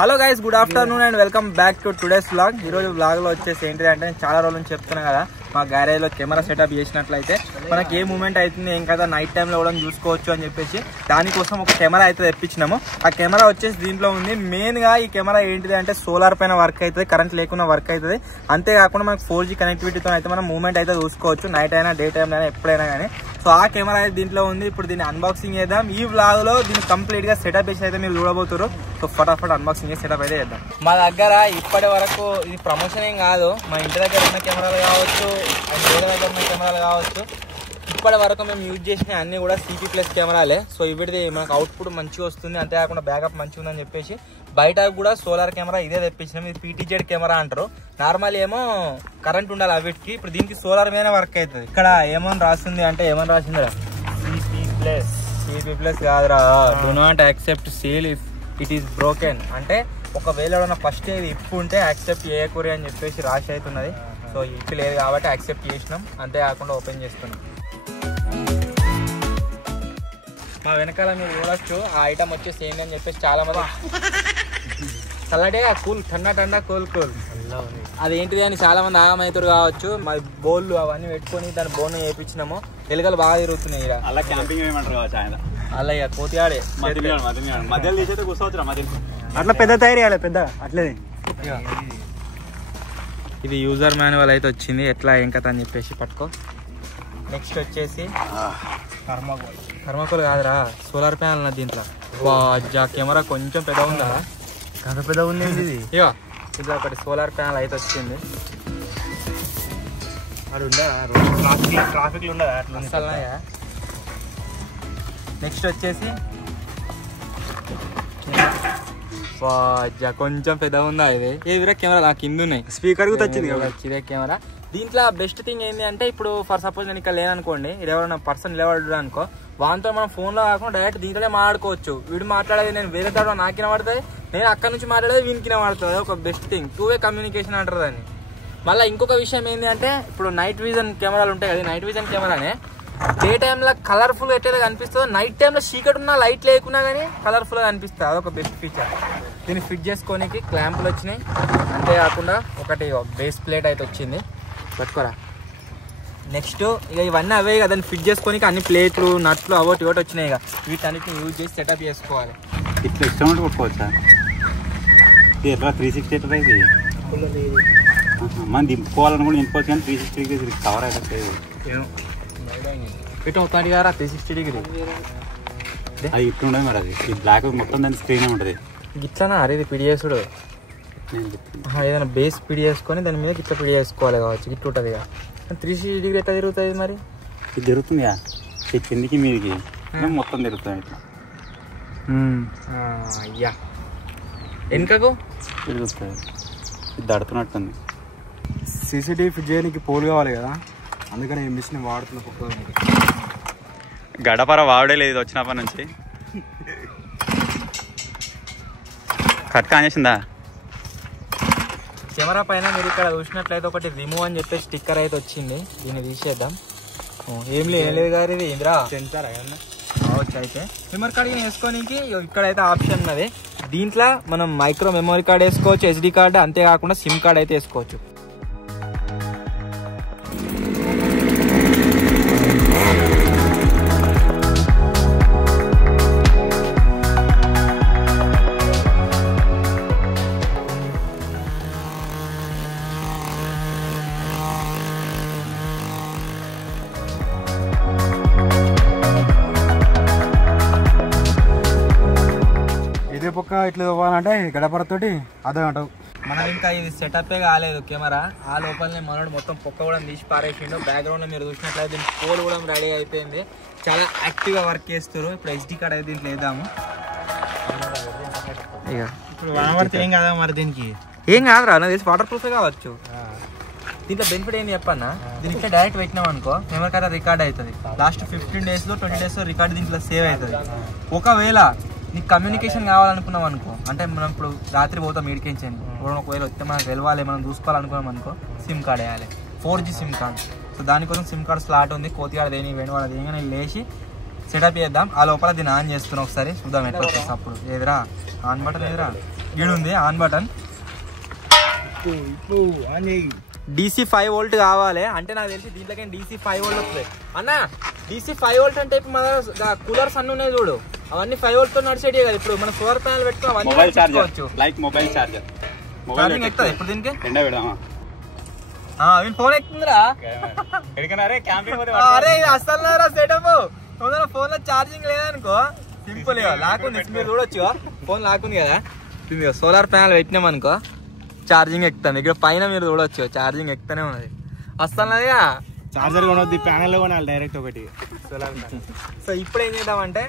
Hello guys, good afternoon and welcome back to today's vlog. ఈ రోజు vlog లో వచ్చేసి ఏంటిదంటే చాలా రోజుల నుంచి చెప్తున్నా కదా, మా గ్యారేజ్ లో కెమెరా సెటప్ చేసినట్లయితే మనకి ఏ మూమెంట్ అవుతుంది ఏం కదా నైట్ టైంలో కూడా చూసుకోవచ్చు అని చెప్పేసి దానికోసం ఒక కెమెరా అయితే తెప్పించినాము. ఆ కెమెరా వచ్చేసి దీంట్లో ఉంది. మెయిన్ గా ఈ కెమెరా ఏంటిది అంటే సోలార్ పైన వర్క్ అవుతుంది, కరెంట్ లేకుండా వర్క్ అవుతుంది. అంతేకాకుండా మనకు 4G కనెక్టివిటీతో అయితే మనం మూమెంట్ అయితే చూసుకోవచ్చు, నైట్ అయినా డే టైంలో అయినా ఎప్పుడైనా కానీ. సో ఆ కెమెరా అయితే దీంట్లో ఉంది. ఇప్పుడు దీన్ని అన్బాక్సింగ్ చేద్దాం. ఈ వ్లాగ్ లో దీన్ని కంప్లీట్ గా సెటప్ చేసి అయితే మీరు చూడబోతారు. సో ఫటాఫట్ అన్బాక్సింగ్ చేసి సెటప్ అయితే చేద్దాం. మా దగ్గర ఇప్పటి వరకు ఇది ప్రమోషన్ ఏం కాదు, మా ఇంటి దగ్గర ఉన్న కెమెరాలు కావచ్చు అండ్ వేరే దగ్గర ఉన్న కెమెరాలు కావచ్చు, ఇప్పటి వరకు మేము యూజ్ చేసిన అన్ని కూడా CP+ కెమెరాలే. సో ఇవిడిది మనకు అవుట్పుట్ మంచిగా వస్తుంది, అంతేకాకుండా బ్యాకప్ మంచిగా ఉందని చెప్పేసి బయట కూడా సోలార్ కెమెరా ఇదే తెప్పించినాం. ఇది PTZ కెమెరా అంటారు. నార్మల్ ఏమో కరెంట్ ఉండాలి అవిటికి, ఇప్పుడు దీనికి సోలార్ మీదనే వర్క్ అవుతుంది. ఇక్కడ ఏమని రాస్తుంది అంటే ఏమని రాసిందిరా, CP+ కాదురా, do not accept sale if it is broken. అంటే ఒకవేళ ఏదైనా ఫస్ట్ ఇది ఇప్పు ఉంటే యాక్సెప్ట్ చేయకూరి అని చెప్పేసి రాసి అవుతున్నది. సో ఇప్పు లేదు కాబట్టి యాక్సెప్ట్ చేసినాం, అంతేకాకుండా ఓపెన్ చేస్తున్నాం. మా వెనకాల మీరు చూడొచ్చు ఆ ఐటమ్ వచ్చేసి ఏంటి అని చెప్పేసి చాలా మంది చల్లడే కూల్ ఠండా కూల్ అదేంటిది అని చాలా మంది ఆగమవుతారు కావచ్చు. మా బోళ్ళు అవన్నీ పెట్టుకొని దాని బోన్ వేయించినాము. ఎలుకలు బాగా తిరుగుతున్నాయి ఇక్కడ. అలా క్యాంపింగ్ ఏమంటారు కావచ్చు ఆయన, అలా ఇక కోతియాడే మధ్యలో తీసేది కూర్చోవచ్చు మధ్య అట్లా పెద్ద తయారు చేయాలి, పెద్ద అట్లనే. ఇది యూజర్ మాన్యువల్ అయితే వచ్చింది, ఎట్లా ఏం కథ అని చెప్పేసి పట్టుకో. నెక్స్ట్ వచ్చేసి థర్మాకోల్ కాదురా, సోలార్ ప్యానల్ నా దీంట్లో. కెమెరా కొంచెం పెద్ద ఉందా, అంత పెద్ద ఉంది ఇది. ఇక ఇది ఒకటి సోలార్ ప్యానల్ అయితే వచ్చింది. అది ఉందా ట్రాఫిక్ లో ఉండదా అట్లా అసలు. నెక్స్ట్ వచ్చేసి కొంచెం పెద్ద ఉందా ఇది. ఏవిరా కెమెరా నాకు కింద ఉన్నాయి, స్పీకర్ కూడా వచ్చింది ఇదే కెమెరా. దీంట్లో బెస్ట్ థింగ్ ఏంటి అంటే ఇప్పుడు ఫర్ సపోజ్ నేను ఇక్కడ లేననుకోండి, ఇది ఎవరైనా పర్సన్ నిలబడ్డా అనుకో, వాంతో మనం ఫోన్లో కాకుండా డైరెక్ట్ దీంట్లోనే మాట్లాడుకోవచ్చు. వీడు మాట్లాడేది నేను వేరే తడ నాకు వినబడుతుంది, నేను అక్కడ నుంచి మాట్లాడేది వీనికి వినబడుతుంది. ఒక బెస్ట్ థింగ్, 2-way కమ్యూనికేషన్ అంటారు దాన్ని. మళ్ళీ ఇంకొక విషయం ఏంటి అంటే ఇప్పుడు నైట్ విజన్ కెమెరాలు ఉంటాయి కదా, నైట్ విజన్ కెమెరానే డే టైంలో కలర్ఫుల్ ఎట్లా కనిపిస్తుందో నైట్ టైంలో చీకటి ఉన్నా లైట్ లేకున్నా కానీ కలర్ఫుల్గా కనిపిస్తుంది. అదొక బెస్ట్ ఫీచర్. దీన్ని ఫిట్ చేసుకోనికి క్లాంపులు వచ్చినాయి, అంతేకాకుండా ఒకటి బేస్ ప్లేట్ అయితే వచ్చింది. పట్టుకోరా. నెక్స్ట్ ఇక ఇవన్నీ అవే కదా, దాన్ని ఫిట్ చేసుకోనికి అన్ని ప్లేట్లు నట్లు అవోటి ఒకటి వచ్చినాయి. ఇక వీటన్నిటిని యూజ్ చేసి సెటప్ చేసుకోవాలి. ఇట్లా ఇష్టం కొట్టుకోవచ్చా? ఇది ఎట్లా 360 ఎట్లా ఇది మనం దింపుకోవాలని కూడా నింపుకోవచ్చు, కానీ 360 డిగ్రీ కవర్ అయితే ఇటు అవుతాడు కదా 360 డిగ్రీ. అది ఇట్లా ఉండదు మరి, అది ఈ బ్లాక్ మొత్తం దాని స్క్రీన్ ఉంటుంది. ఇట్లానా అరే ఇది పిడి చేసుడు, ఏదైనా బేస్ పిడి చేసుకొని దాని మీద ఇట్లా పిడి చేసుకోవాలి కావచ్చు. ఇట్లా ఉంటుంది ఇక 360 డిగ్రీ ఎట్లా తిరుగుతుంది మరి? ఇది తిరుగుతుంది కిందికి మీదికి మొత్తం తిరుగుతుంది ఇట్లా. అయ్యా వెనుకకు తిరుగుతుంది, ఇది దడుతున్నట్టుంది. CCTV ఫిట్ చేయడానికి పోల్ కావాలి కదా, అందుకని ఏం మిషన్ వాడుతున్నా. గడపర వాడే లేదు వచ్చినప్పటి నుంచి. కట్ కానేసిందా? కెమెరా పైన మీరు ఇక్కడ చూసినట్లయితే ఒకటి రిమూవ్ అని చెప్పేసి స్టిక్కర్ అయితే వచ్చింది. దీన్ని తీసేద్దాం. ఏం లేదు గారు, ఇది ఇంద్రా సెన్సార్ కావచ్చు. అయితే మెమరీ కార్డ్ వేసుకోనికి ఇక్కడైతే ఆప్షన్ ఉన్నది. దీంట్లో మనం మైక్రో మెమరీ కార్డ్ వేసుకోవచ్చు, SD కార్డ్, అంతేకాకుండా సిమ్ కార్డ్ అయితే వేసుకోవచ్చు. ఇదే పక్క ఇట్లా ఇవ్వాలంటే గడపరతోటి అదే అంటావు. మనం ఇంకా ఇది సెటప్ కాలేదు కెమెరా, ఆ లోపలనే మనోడు మొత్తం పొక్క కూడా తీసి పారేసిండు. బ్యాక్గ్రౌండ్ లో మీరు చూసినట్లయితే దీని పోల్ కూడా రెడీ అయిపోయింది, చాలా యాక్టివ్ గా వర్క్ చేస్తారు. ఇప్పుడు SD కార్డ్ అయితే దీంట్లో వేద్దాము. ఇక ఇప్పుడు వాడబడితే ఏం కాదా మరి? దీనికి ఏం కాదురా, నాకు తెలిసి వాటర్ ప్రూఫే కావచ్చు. దీంట్లో బెనిఫిట్ ఏంటి చెప్పన్నా, దీని ఇట్లా డైరెక్ట్ పెట్టినాం అనుకో మెమరీ కార్డ్ రికార్డ్ అవుతుంది. లాస్ట్ 15 డేస్లో 20 డేస్లో రికార్డ్ దీంట్లో సేవ్ అవుతుంది. ఒకవేళ నీకు కమ్యూనికేషన్ కావాలనుకున్నాం అనుకో, అంటే మనం ఇప్పుడు రాత్రి పోతాం మీడికించండి, ఒకవేళ వస్తే మనకు వెళ్ళాలి మనం చూసుకోవాలనుకున్నాం అనుకో, సిమ్ కార్డ్ వేయాలి, 4G సిమ్ కార్డ్. సో దానికోసం సిమ్ కార్డ్ స్లాట్ ఉంది. కోతిగాడ దేని వేణి వాళ్ళది ఏంగానే లేచి సెటప్ చేద్దాం. ఆ లోపల దీన్ని ఆన్ చేస్తున్నాం, ఒకసారి చూద్దాం ఎట్లా వచ్చేసి. అప్పుడు ఏదిరా ఆన్ బటన్ ఏదిరా గిడి ఉంది ఆన్ బటన్. DC 5 వోల్ట్ కావాలి అంటే నాకు తెలిసి దీంట్లోకి DC 5 వోల్ట్ వస్తుంది అన్న. DC 5 వోల్ట్ అంటే ఇప్పుడు మన కూలర్స్ అన్ని ఉన్నాయి చూడు, అవన్నీ 5 వోల్ట్ తో నడిచేటి కదా. ఇప్పుడు మన సోలార్ ప్యానల్ పెట్టుకుని అవన్నీ పెట్టుకోవచ్చు. మొబైల్ చార్జర్ ఛార్జింగ్ ఎక్కుతుంది ఇప్పుడు దీనికి. ఫోన్ ఎక్కుతుందిరా. అరే అసలు సెటప్ ఫోన్ లో ఛార్జింగ్ లేదనుకో సింపుల్ లాక్కుంది. మీరు చూడొచ్చు ఫోన్ లాక్కుంది కదా, సోలార్ ప్యానల్ పెట్టినాం అనుకో ఛార్జింగ్ ఎక్కుతుంది. ఇక్కడ పైన మీరు చూడొచ్చు ఛార్జింగ్ ఎక్కుతూనే ఉన్నది. వస్తున్నదిగా చార్జర్ కొనొద్దు, ప్యానల్ కొనాలి డైరెక్ట్ ఒకటి సోలార్ ప్యానల్. సో ఇప్పుడు ఏం చేద్దామంటే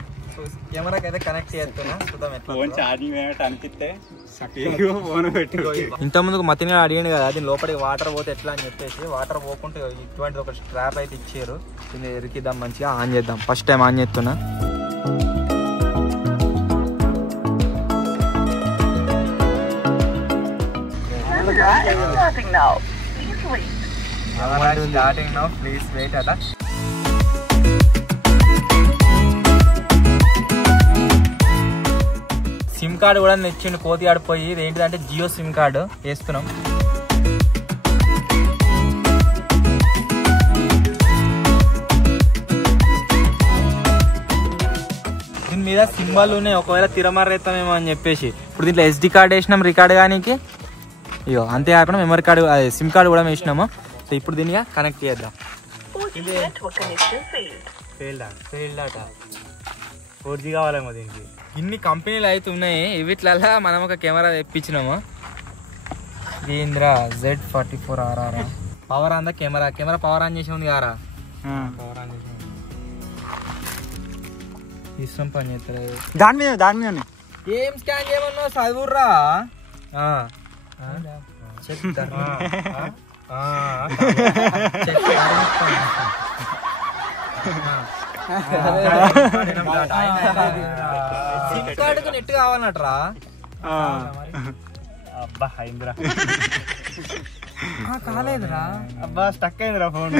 కెమెరాకి అయితే కనెక్ట్ చేస్తున్నా, చూద్దాం ఎట్లా. ఇంత ముందుకు మతిని అడిగాను కదా దీని లోపలికి వాటర్ పోతే ఎట్లా అని చెప్పేసి, వాటర్ పోకుంటే ఇటువంటి ఒక స్ట్రాప్ అయితే ఇచ్చారు. దీన్ని ఎరికిద్దాం, మంచిగా ఆన్ చేద్దాం. ఫస్ట్ టైం ఆన్ చేస్తున్నా. స్టార్టింగ్ నౌ ప్లీజ్ వెయిట్ అట. సిమ్ కార్డు కూడా తెచ్చిండు కోతి ఆడిపోయి. ఇది ఏంటిదంటే జియో సిమ్ కార్డు వేస్తున్నాం. దీని మీద సింబల్ ఉన్నాయి, ఒకవేళ తిరమరేస్తామేమో అని చెప్పేసి. ఇప్పుడు దీంట్లో SD కార్డు వేసినాం రికార్డు కానీ. ఇగో అంతేకాకుండా మెమరీ కార్డు అదే సిమ్ కార్డు కూడా వేసినాము. సో ఇప్పుడు దీనిగా కనెక్ట్ చేద్దాం. ఫెయిల్డ్ అట. 4G కావాలేమో దీనికి. ఇన్ని కంపెనీలు అయితే ఉన్నాయి. వీటిలల్లా మనం ఒక కెమెరా తెప్పించినాము. దీంద్రా Z44RR. Power on the camera. Camera power on చేసి ఉంది కారా, పవర్ ఆన్ చేసి ఇష్టం పని చేస్తారు. దాని మీద ఏం స్కాన్ చేయమన్నా చదువుర్రా. సిమ్ కార్డుకు నెట్ కావాలన్నట్రా. అబ్బా అయిందిరా. కాలేదురా. అబ్బా స్టక్ అయిందిరా ఫోన్.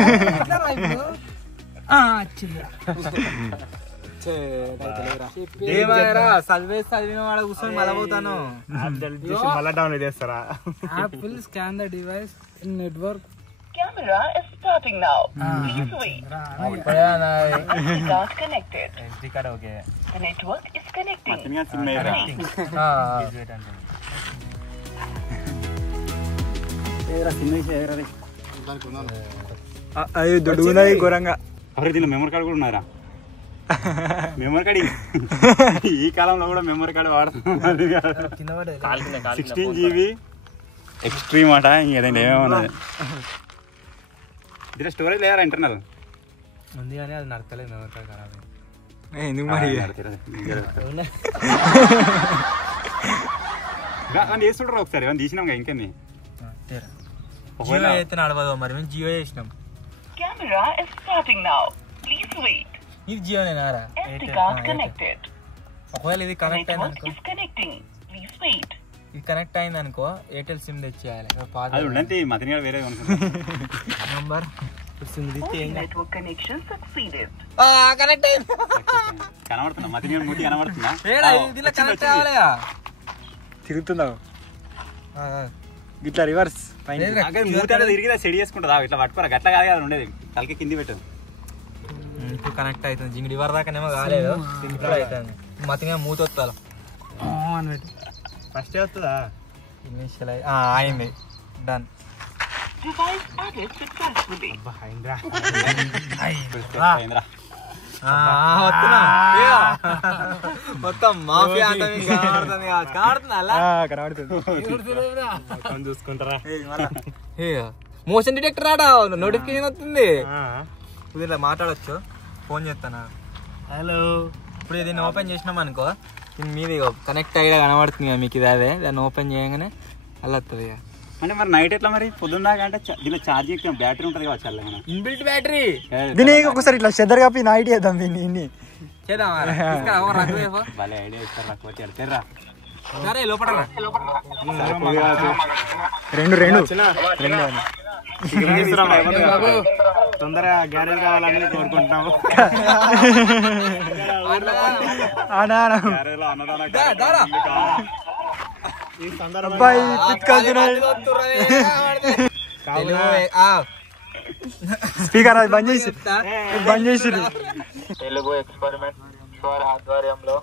ఏమైనా చదివిన వాడ కూర్చొని మలబోతాను. మళ్ళా డౌన్లోడ్ చేస్తారా? Apple scan the device in network. Camera is starting now. Please wait. SD card connected. SD card okay. The network is connecting. అయ్యో దొడ్డుకున్నది ఘోరంగా. అరే దీనిలో మెమరీ కార్డు కూడా ఉన్నారా? మెమరీ కార్డు ఈ కాలంలో కూడా మెమరీ కార్డు వాడుతున్నారు. 16 GB ఎక్స్ట్రీమ్ అట. ఇంకేదండి ఏమేమి ఉన్నది దీంట్లో స్టోరేజ్ లేదా ఇంటర్నల్ ఉంది కానీ అది నడతలేదు. మెమరీ కార్డు ఖరాబ్. ఎందుకు మరి వేస్తుంటారు ఒకసారి తీసినాం ఇంకేమి జియో అయితే నడవదు. మరి మేము జియో చేసినాం. Camera is starting now. Please wait. ఇది జియోనేనారా? SD card connected. ఒకవేళ ఇది The కనెక్ట్ అయింది network అనుకో, is connecting. Please wait. ఇది కనెక్ట్ అయింది అనుకో ఎయిర్టెల్ సిమ్ తెచ్చేయాలి. అది ఉండండి మధ్య వేరే number Network connection succeeded. Connect అయింది. కనబడుతున్నా మధ్య మూతి కనబడుతుందా? దీనిలో కనెక్ట్ కావాలిగా. తిరుగుతున్నావు ఇట్లా రివర్స్ పైన మూతి అంటే తిరిగి సెట్ చేసుకుంటుందా? ఇట్లా పట్టుకోరా గట్ల కాదు కదా ఉండేది. తలకి కింది పెట్టదు. ఇప్పుడు కనెక్ట్ అవుతుంది. జింగిడి వర దాకానేమో కాలేదు. సింపుల్ అవుతుంది. మతిగా మూతి వస్తాను ఫస్ట్ వస్తుందా? ఇనిషియల్ అయింది. డన్. Device added successfully. మొత్తం మాఫియా చూసుకుంటారా? మోషన్ డిటెక్టర్ ఆట నోటిఫికేషన్ వస్తుంది. ఇట్లా మాట్లాడచ్చు. ఫోన్ చేస్తానా? హలో. ఇప్పుడు దీన్ని ఓపెన్ చేసినాం అనుకో, దీని మీద కనెక్ట్ అయ్యే కనబడుతుంది కదా మీకు. ఇది అదే దాన్ని ఓపెన్ చేయగానే అలా వస్తుంది. అంటే మరి నైట్ ఎట్లా మరి పొద్దున్న అంటే దీనిలో ఛార్జింగ్ బ్యాటరీ ఉంటుంది కదా చాలా ఇన్బిల్ట్ బ్యాటరీ. దీని ఒకసారి ఇట్లా చెద్దరు కప్పి నైట్ చేద్దాం. దీన్ని చేద్దాం. భలే ఐడియా ఇస్తారు. చెర్రా సరే లోపల రెండు తొందరగా గ్యారేజ్ కావాలని కోరుకుంటున్నాము. అబ్బాయి స్పీకర్ అది బంద్ చేసి తెలుగు ఎక్స్పెరిమెంట్ వారి ఆధ్వర్యంలో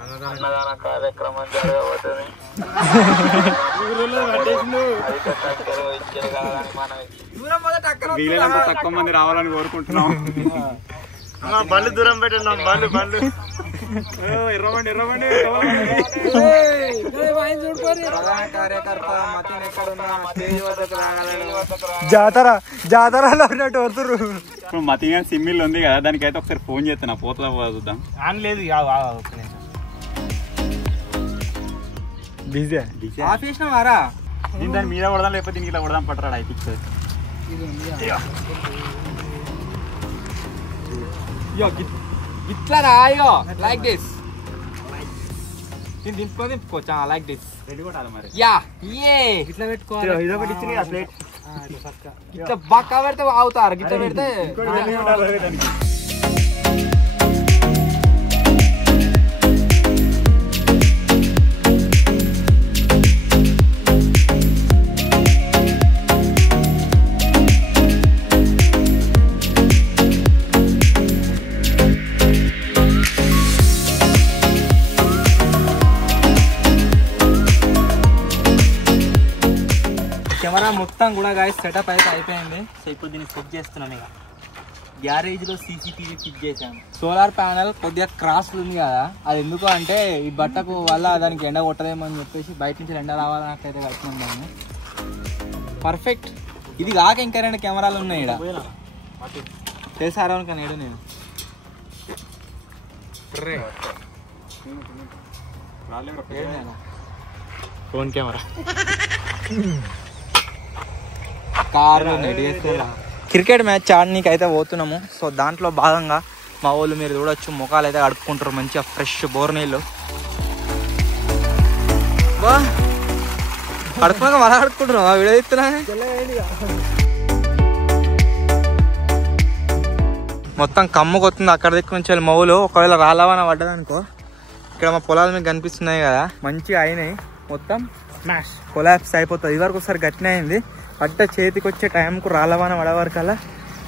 అన్నదాన కార్యక్రమం జరగబోతుంది. వీలైనంత తక్కువ మంది రావాలని కోరుకుంటున్నాం. బళ్ళు దూరం పెట్టండి బళ్ళు ఎర్రబండి ప్రధాన కార్యకర్త మతిన్ ఎక్కడున్నా స్టేజ్ వద్దకు రాగలడు. జాతరలో ఉన్నట్టు వస్తురు. ఇప్పుడు మతిగా సిమ్మిల్ ఉంది కదా, దానికైతే ఒకసారి ఫోన్ చేస్తాను, పోతలా చూద్దాం. లేదు బిజీ ఆఫ్ చేసినావారా? నేను దాని మీద కొడదాం, లేకపోతే దీనికి ఇలా కొడదాం పట్టరాడు అయిపోతుంది. ఇట్లా రాయో లైక్ దిస్. దింపుకోవచ్చా లైక్ దిస్? రెడీ కొట్టాలి మరి. యా ఏ ఇట్లా పెట్టుకోవాలి. ఇదొకటి ఇచ్చింది ప్లేట్. ఇట్లా బక్క పెడితే అవుతారు, గిట్ల పెడితే దానికి కెమెరా మొత్తం కూడా గాయస్ సెటప్ అయితే అయిపోయింది. సో ఇప్పుడు దీన్ని సెట్ చేస్తున్నాం. ఇక గ్యారేజ్లో CCTV ఫిట్ చేశాను. సోలార్ ప్యానెల్ కొద్దిగా క్రాస్ ఉంది కదా, అది ఎందుకు అంటే ఈ బట్టకు వల్ల దానికి ఎండ కొట్టదేమో అని చెప్పేసి బయట నుంచి ఎండ రావాలని నాకైతే కట్టినాం దాన్ని. పర్ఫెక్ట్. ఇది కాక ఇంకా 2 కెమెరాలు ఉన్నాయి ఇక్కడ. చేశారు అనుకో నేడు నేను phone camera car cricket match ఆడనీకి అయితే పోతున్నాము. సో దాంట్లో భాగంగా మా వాళ్ళు మీరు చూడొచ్చు ముఖాలు అయితే కడుపుకుంటారు మంచిగా ఫ్రెష్ బోర్ నీళ్ళు. బా కడుపునాక మళ్ళీ కడుక్కుంటారు వీడియో ఇస్తున్నా. మొత్తం కమ్ము కొత్తుంది అక్కడ దిక్కు నుంచి వెళ్ళి మౌలు. ఒకవేళ రాలవన పడ్డదనుకో, ఇక్కడ మా పొలాలు మీకు కనిపిస్తున్నాయి కదా, మంచిగా అయినాయి. మొత్తం స్మాష్ కొలాప్స్ అయిపోతుంది. ఇదివరకు ఒకసారి గట్టిన అయింది, పట్ట చేతికి వచ్చే టైంకు రాలవన పడేవరకల్లా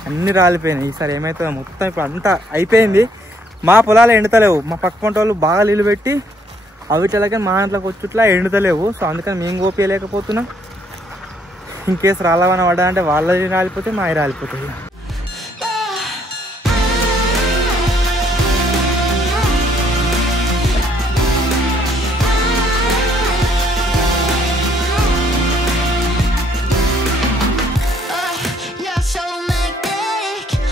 అన్ని రాలిపోయినాయి. ఈసారి ఏమవుతుందో మొత్తం ఇప్పుడు అంతా అయిపోయింది. మా పొలాలు ఎండుతలేవు, మా పక్క పంట వాళ్ళు బాగా నీళ్ళు పెట్టి అవిటలకే మా ఇంట్లోకి వచ్చుట్లా ఎండుతలేవు. సో అందుకని మేము గోపియలేకపోతున్నాం. ఇన్ కేసు రాలవన పడ్డా అంటే వాళ్ళది రాలిపోతే మావి రాలిపోతాయి.